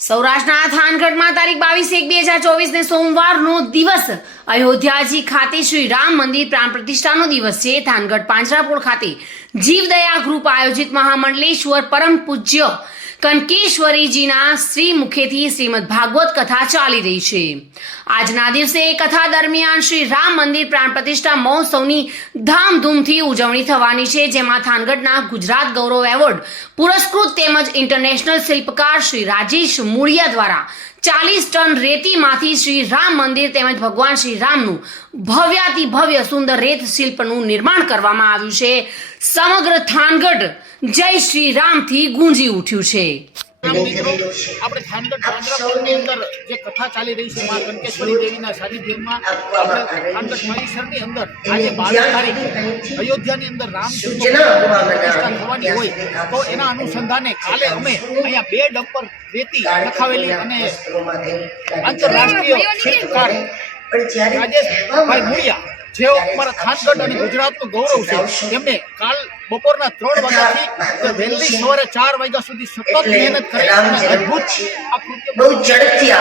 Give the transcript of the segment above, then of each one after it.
સૌરાષ્ટ્રના થાનગઢમાં તારીખ બાવીસ એક બે હજાર ચોવીસ ને સોમવારનો દિવસ. અયોધ્યાજી ખાતે શ્રી રામ મંદિર પ્રાણ પ્રતિષ્ઠાનો દિવસ છે. થાનગઢ પાંજરાપોળ ખાતે જીવદયા ગ્રુપ આયોજિત મહામંડલેશ્વર પરમ પૂજ્ય કનકેશ્વરીજીના શ્રી મુખેથી શ્રીમદ ભાગવત કથા ચાલી રહી છે. આજના દિવસે કથા દરમિયાન શ્રી રામ મંદિર પ્રાણ પ્રતિષ્ઠા મહોત્સવની ધામધૂમથી ઉજવણી થવાની છે, જેમાં થાનગઢના ગુજરાત ગૌરવ એવોર્ડ પુરસ્કૃત તેમજ ઇન્ટરનેશનલ શિલ્પકાર શ્રી રાજેશ મૂળિયા દ્વારા ચાલીસ ટન રેતીમાંથી શ્રી રામ મંદિર તેમજ ભગવાન શ્રી રામનું ભવ્યાતિ ભવ્ય સુંદર રેત શિલ્પનું નિર્માણ કરવામાં આવ્યું છે. સમગ્ર થાનગઢ જય શ્રી રામથી ગુંજી ઉઠ્યું છે. મિત્રો કથા ચાલી રહી છે મા કંકેશ્વરી દેવીના સાનિધ્યમાં, આપણે થાનગઢ અંદર આજે બાવીસ અંદર રામ થવાની હોય, તો એના અનુસંધાને કાલે અમે અહીંયા બે ડમ્પર રેતી લખાવેલી અને આંતરરાષ્ટ્રીય શિલ્પકાર રાજેશભાઈ મુળિયા, જેઓ અમારા ખાનગઢ અને ગુજરાતનું ગૌરવ છે એમને કાલ બપોરના ત્રણ વાગ્યાથી વહેલી સવારે ચાર વાગ્યા સુધી સતત મહેનત કરી અને અદભુત આ કૃત્ય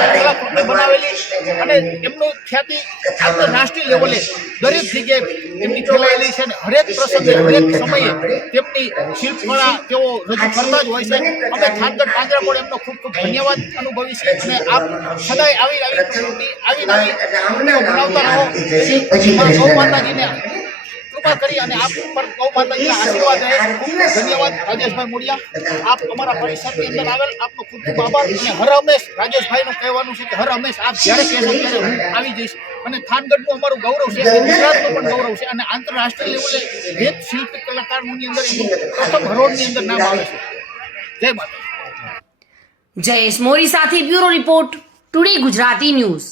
બનાવેલી અને એમનું ખ્યાતિ આંતરરાષ્ટ્રીય લેવલે દરેક જગ્યાએ એમની ફેલાયેલી છે અને હરેક પ્રસંગે હરેક સમયે તેમની શિલ્પકળા તેઓ રજૂ કરતા જ હોય છે. અમે થાનગઢ પણ એમનો ખૂબ ખૂબ ધન્યવાદ અનુભવી છે અને આપ સદાય આવી આવી આવી આવી બનાવતા રહો. ગૌ માતાજીને કૃપા કરી અને આપ પર ગૌ માતાજીના આશીર્વાદ રહે. ધન્યવાદ, રાજેશભાઈ મોડિયા. આપ અમારા પરિસરની અંદર આવેલ આપનો ખૂબ ખૂબ આભાર. અને હર હંમેશ રાજેશભાઈનું કહેવાનું છે કે હર હંમેશ આપ જ્યારે કહેશો ત્યારે હું આવી જઈશ. અને થાનગઢનું અમારું ગૌરવ છે, ગુજરાતનું પણ ગૌરવ છે અને આંતરરાષ્ટ્રીય લેવલે વેદ કલાકારની અંદર પ્રથમ હરોળની અંદર નામ આવે છે. જય માતા જયેશ મોરી સાથે bureau report, today Gujarati news.